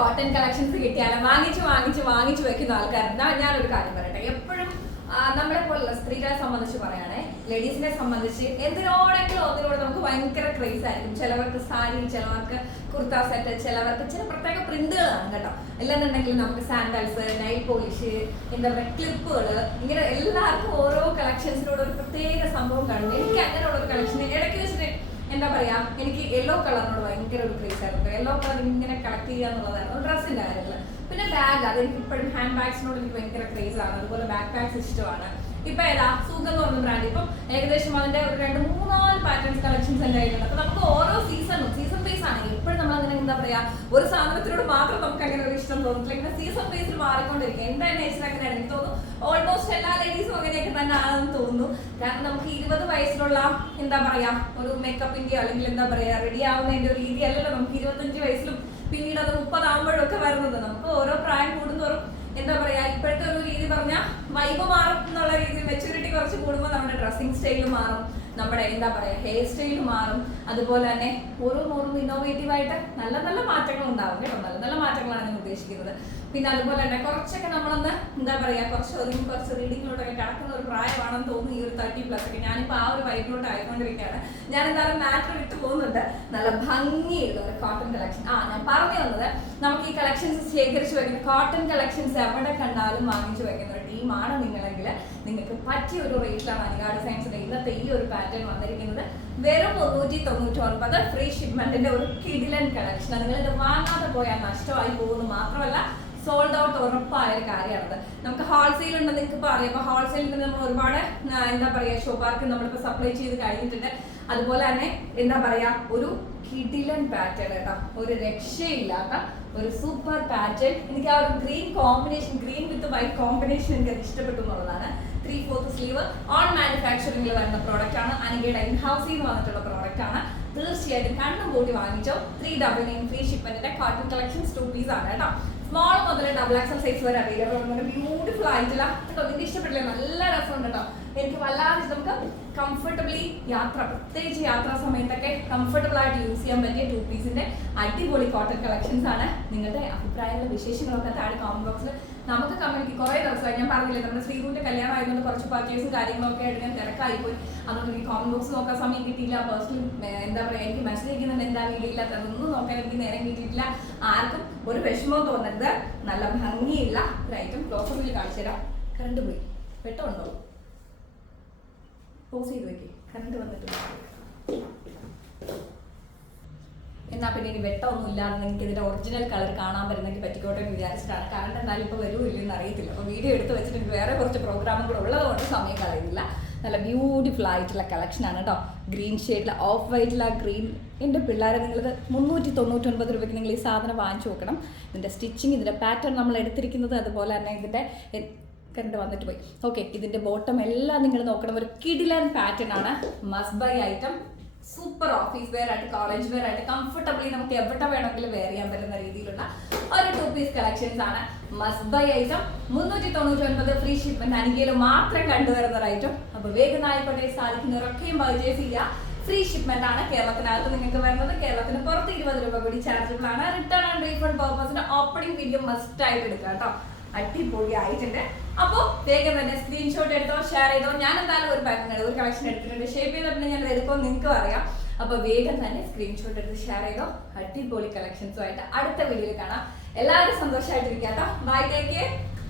Cotton collections കിട്ടിയാലും? വാങ്ങിച്ച് വാങ്ങിച്ച് വാങ്ങിച്ച് വെക്കുന്ന ആൾക്കാർ ആൾക്കാരുണ്ട് ഞാനൊരു കാര്യം പറയട്ടെ. എപ്പോഴും നമ്മളെ പോലുള്ള സ്ത്രീകളെ സംബന്ധിച്ച് പറയുകയാണെ ലേഡീസിനെ സംബന്ധിച്ച് എന്തിനോടെങ്കിലും ഒന്നിനോട് നമുക്ക് ഭയങ്കര ക്രേസ് ആയിരിക്കും. ചിലവർക്ക് സാരി ചിലവർക്ക് കുർത്ത സെറ്റ് ചിലവർക്ക് ചില പ്രത്യേക പ്രിന്റുകളാണ് കേട്ടോ. അല്ലെന്നുണ്ടെങ്കിൽ നമുക്ക് സാൻഡൽസ് നൈൽ പോളിഷ് എന്താ പറയുക ക്ലിപ്പുകൾ ഇങ്ങനെ എല്ലാവർക്കും ഓരോ കളക്ഷൻസിനോട് ഒരു പ്രത്യേക സംഭവം കാണും. എനിക്ക് അങ്ങനെയുള്ള ഒരു കളക്ഷൻ ഇടയ്ക്ക് വെച്ചിട്ട് എന്താ പറയാ എനിക്ക് യെല്ലോ കളറിനോട് ഭയങ്കര ഒരു ക്രേസ് ആയിരുന്നു. യെല്ലോ കളർ ഇങ്ങനെ കളക്ട് ചെയ്യുക എന്നുള്ളതായിരുന്നു ഡ്രസ്സിന്റെ കാര്യത്തിൽ പിന്നെ ബാഗ് അത് എനിക്ക് ഇപ്പോഴും ഹാൻഡ് ബാഗ്സിനോട് എനിക്ക് ഭയങ്കര ക്രേസ് ആണ്. അതുപോലെ ബാക്ക് ബാഗ്സ് ഇഷ്ടമാണ്. ഇപ്പൊ ഏതാ സുഖം എന്ന് പറഞ്ഞ ബ്രാൻഡ് ഇപ്പം ഏകദേശം അതിന്റെ ഒരു രണ്ട് മൂന്നാൽ പാറ്റേൺസ് കളക്ഷൻസ് എന്റെ കയ്യിലുണ്ട്. അപ്പൊ നമുക്ക് ഓരോ സീസണും സീസൺ ബേസ് ആണ്. എപ്പോഴും നമ്മൾ അങ്ങനെ എന്താ പറയാ ഒരു സാധനത്തിനോട് മാത്രം നമുക്ക് അങ്ങനെ ഒരു ഇഷ്ടം ഇങ്ങനെ സീസൺ ബേസിൽ മാറിക്കൊണ്ടിരിക്കും എന്താണ് നേച്ചർ അങ്ങനെയാണ്? എനിക്ക് തോന്നുന്നു ഓൾമോസ്റ്റ് എല്ലാ ലേഡീസും അങ്ങനെയൊക്കെ തന്നെ ആണെന്ന് തോന്നുന്നു. കാരണം നമുക്ക് ഇരുപത് വയസ്സിലുള്ള എന്താ പറയാ ഒരു മേക്കപ്പിന്റെ അല്ലെങ്കിൽ എന്താ പറയാ റെഡി ആവുന്നതിന്റെ ഒരു രീതി അല്ലല്ലോ നമുക്ക് ഇരുപത്തഞ്ച് വയസ്സിലും പിന്നീട് അത് മുപ്പതാകുമ്പോഴും ഒക്കെ വരുന്നത്. നമുക്ക് ഓരോ പ്രായം കൂടുന്തോറും എന്താ പറയാ ഇപ്പോഴത്തെ ഒരു രീതി പറഞ്ഞാൽ വൈബ് മാറും എന്നുള്ള രീതി മെച്ചൂരിറ്റി കുറച്ച് കൂടുമ്പോൾ നമ്മുടെ ഡ്രസ്സിങ് സ്റ്റൈൽ മാറും. നമ്മുടെ എന്താ പറയാ ഹെയർ സ്റ്റൈൽ മാറും. അതുപോലെ തന്നെ ഓരോ ഓരോ ഇന്നോവേറ്റീവ് ആയിട്ട് നല്ല നല്ല മാറ്റങ്ങൾ ഉണ്ടാവും കേട്ടോ. നല്ല നല്ല മാറ്റങ്ങളാണ് ഞാൻ ഉദ്ദേശിക്കുന്നത്. പിന്നെ അതുപോലെ തന്നെ കുറച്ചൊക്കെ നമ്മളൊന്ന് എന്താ പറയാ കുറച്ച് ഒതുങ്ങി കുറച്ച് റീഡിങ്ങിലോട്ടൊക്കെ കിടക്കുന്ന ഒരു പ്രായമാണെന്ന് തോന്നുന്നു ഈ ഒരു തേർട്ടി പ്ലസ് ഒക്കെ. ഞാനിപ്പോൾ ആ ഒരു വൈബിലോട്ട് ആയിക്കൊണ്ടിരിക്കുകയാണ്. ഞാൻ എന്തായാലും മാറ്റർ ഇട്ട് പോകുന്നുണ്ട്. നല്ല ഭംഗിയുള്ള ഒരു കോട്ടൺ കളക്ഷൻ ആ ഞാൻ പറഞ്ഞു വന്നത് നമുക്ക് ഈ കളക്ഷൻസ് ശേഖരിച്ച് വെക്കുന്ന കോട്ടൺ കളക്ഷൻസ് എവിടെ കണ്ടാലും വാങ്ങിച്ചു വെക്കുന്ന ഒരു ടീമാണ് നിങ്ങളെങ്കിൽ നിങ്ങൾക്ക് പറ്റിയ ഒരു റേറ്റിലാണ് അനികാട് സയൻസിന്റെ ഇന്നത്തെ ഈ ഒരു പാറ്റേൺ വന്നിരിക്കുന്നത്. വെറും മുന്നൂറ്റി തൊണ്ണൂറ്റി ഒൻപത് ഫ്രീ ഷിപ്മെന്റിന്റെ ഒരു കിഡിലൻ കളക്ഷൻ നിങ്ങൾ ഇത് വാങ്ങാതെ പോയാൽ നഷ്ടമായി പോകുന്നു. മാത്രമല്ല സോൾഡ് ഔട്ട് ഉറപ്പായ ഒരു കാര്യമാണത്. നമുക്ക് ഹോൾസെയിൽ ഉണ്ട് നിങ്ങൾക്ക് ഇപ്പോൾ അറിയാം അപ്പോൾ ഹോൾസെയിലിൽ നമ്മൾ ഒരുപാട് എന്താ എന്താ പറയുക പാർക്ക് നമ്മളിപ്പോൾ സപ്ലൈ ചെയ്ത് കഴിഞ്ഞിട്ടുണ്ട്. അതുപോലെ തന്നെ എന്താ പറയാ ഒരു കിടിലൻ പാറ്റേൺ കേട്ടോ. ഒരു രക്ഷയില്ലാത്ത ഒരു സൂപ്പർ പാറ്റേൺ എനിക്ക് ആ ഒരു green combination green with white combination എനിക്ക് അത് ഇഷ്ടപ്പെട്ടു എന്നുള്ളതാണ്. ത്രീ ഫോർത്ത് സ്ലീവ് ഓൺ മാനുഫാക്ചറിംഗിൽ വരുന്ന പ്രോഡക്റ്റ് ആണ്. അനികയുടെ ഇൻ ഹൗസിൽ നിന്ന് വന്നിട്ടുള്ള പ്രോഡക്റ്റ് ആണ്. തീർച്ചയായിട്ടും കണ്ണും കൂടി വാങ്ങിച്ചോ. ത്രീ ഡബിൾ നയൻ ഫ്രീ ഷിപ്പിന്റെ കോട്ടൺ കളക്ഷൻസ് ടു പീസ് ആണ് കേട്ടോ. സ്മോൾ മുതൽ ഡബിൾ ആക്സൽ സൈസ് വരെ അവൈലബിൾ ആണ്. ബ്യൂട്ടിഫുൾ ആയിട്ടില്ല കേട്ടോ നിങ്ങൾക്ക് ഇഷ്ടപ്പെട്ടില്ല? നല്ല രസമുണ്ട് കേട്ടോ. എനിക്ക് വല്ലാതെ നമുക്ക് കംഫർട്ടബിളി യാത്ര പ്രത്യേകിച്ച് യാത്രാ സമയത്തൊക്കെ കംഫർട്ടബിൾ ആയിട്ട് യൂസ് ചെയ്യാൻ പറ്റിയ ടു പീസിന്റെ അടിപൊളി കോട്ടൺ കളക്ഷൻസ് ആണ് നിങ്ങളുടെ അഭിപ്രായങ്ങളും വിശേഷങ്ങളൊക്കെ താഴെ കോമന്റ് ബോക്സിൽ നമുക്ക് കമ്മ്യൂണിറ്റി കുറേ ദിവസമായി. ഞാൻ പറഞ്ഞില്ലേ നമ്മുടെ ശ്രീകുവിന്റെ കല്യാണം ആയതുകൊണ്ട് കുറച്ച് പർച്ചേസും കാര്യങ്ങളൊക്കെ ആയിട്ട് ഞാൻ തിരക്കായിപ്പോയി. അതുകൊണ്ട് എനിക്ക് കോമന്റ് ബോക്സ് നോക്കാൻ സമയം കിട്ടിയില്ല. പേഴ്സണൽ എന്താ പറയുക എനിക്ക് മെസ്സേജ് അയക്കുന്നുണ്ട്. എന്താ വീഡിയോ അതൊന്നും നോക്കാൻ എനിക്ക് നേരം കിട്ടിയിട്ടില്ല. ആർക്കും ഒരു വിഷമവും തോന്നരുത്. നല്ല ഭംഗിയുള്ള ഒരു ഐറ്റം ക്ലോസ് കാണിച്ചു തരാം കറണ്ട് പോയി. വെട്ടമുണ്ടോ പോസ് ചെയ്ത് വെക്കേ. കറണ്ട് വന്നിട്ട് എന്നാ പിന്നെ ഇനി വെട്ടമൊന്നും ഇല്ലാതെ നിങ്ങൾക്ക് ഇതിന്റെ ഒറിജിനൽ കളർ കാണാൻ പറ്റുന്നെങ്കിൽ പറ്റിക്കോട്ടെ എന്ന് വിചാരിച്ചിട്ടാണ്. കറണ്ട് എന്തായാലും ഇപ്പോൾ വരുമോ ഇല്ലെന്ന് അറിയത്തില്ല. അപ്പോൾ വീഡിയോ എടുത്ത് വെച്ചിട്ട് എനിക്ക് വേറെ കുറച്ച് പ്രോഗ്രാമും കൂടെ ഉള്ളതുകൊണ്ട് സമയം കളയുന്നില്ല. നല്ല ബ്യൂട്ടിഫുൾ ആയിട്ടുള്ള കളക്ഷനാണ് കേട്ടോ ഗ്രീൻ ഷെയ്ഡിൽ ഓഫ് വൈറ്റിൽ ആ ഗ്രീൻ എന്റെ പിള്ളേരെ നിങ്ങളിത് മുന്നൂറ്റി തൊണ്ണൂറ്റൊൻപത് രൂപയ്ക്ക് നിങ്ങൾ ഈ സാധനം വാങ്ങിച്ചു നോക്കണം. ഇതിന്റെ സ്റ്റിച്ചിങ് ഇതിന്റെ പാറ്റേൺ നമ്മൾ എടുത്തിരിക്കുന്നത് അതുപോലെ തന്നെ ഇതിന്റെ കറണ്ട് വന്നിട്ട് പോയി. ഓക്കെ ഇതിന്റെ ബോട്ടം എല്ലാം നിങ്ങൾ നോക്കണം. ഒരു കിഡിലൻ പാറ്റേൺ ആണ്. Must buy item super office wear ആയിട്ട് കോളേജ് വെയർ ആയിട്ട് കംഫർട്ടബിളി നമുക്ക് എവിടെ വേണമെങ്കിലും വെയർ ചെയ്യാൻ പറ്റുന്ന രീതിയിലുള്ള ഒരു ടു പീസ് കളക്ഷൻസ് ആണ്. മസ്റ്റ് ബൈ ഐറ്റം മുന്നൂറ്റി തൊണ്ണൂറ്റി ഒൻപത് ഫ്രീ ഷിപ്മെന്റ് അനികയിൽ മാത്രം കണ്ടുവരുന്ന ഒരു ഐറ്റം അപ്പൊ വേഗം ആയിക്കോട്ടെ സാധിക്കുന്നവരൊക്കെയും പർച്ചേസ് ചെയ്യുക ഫ്രീ ഷിപ്മെന്റ് ആണ് കേരളത്തിനകത്ത് നിങ്ങൾക്ക് വരുന്നത്. കേരളത്തിന് പുറത്ത് ഇരുപത് രൂപ കൂടി ചാർജബിൾ ആണ്. റിട്ടേൺ ആൻഡ് റീഫണ്ട് പർപ്പസിന്റെ ഓപ്പണിംഗ് വീഡിയോ മസ്റ്റ് ആയിട്ട് എടുക്കുക കേട്ടോ. അടിപൊളി ആയിട്ടുണ്ട് വേഗം തന്നെ സ്ക്രീൻഷോട്ട് എടുത്തോ ഷെയർ ചെയ്തോ. ഞാൻ എന്തായാലും ഒരു പാക്കിംഗ് ഒരു കളക്ഷൻ എടുത്തിട്ടുണ്ട്. ഷേപ്പ് ചെയ്തപ്പോൾ ഞാൻ എടുക്കുമോ നിങ്ങൾക്കും അറിയാം. അപ്പോൾ വേഗം തന്നെ സ്ക്രീൻഷോട്ട് എടുത്ത് ഷെയർ ചെയ്തോ. അടിപൊളി കളക്ഷൻസുമായിട്ട് അടുത്ത വീഡിയോയിൽ കാണാം. എല്ലാവരും സന്തോഷമായിട്ടിരിക്കാം കേട്ടോ. Bye take care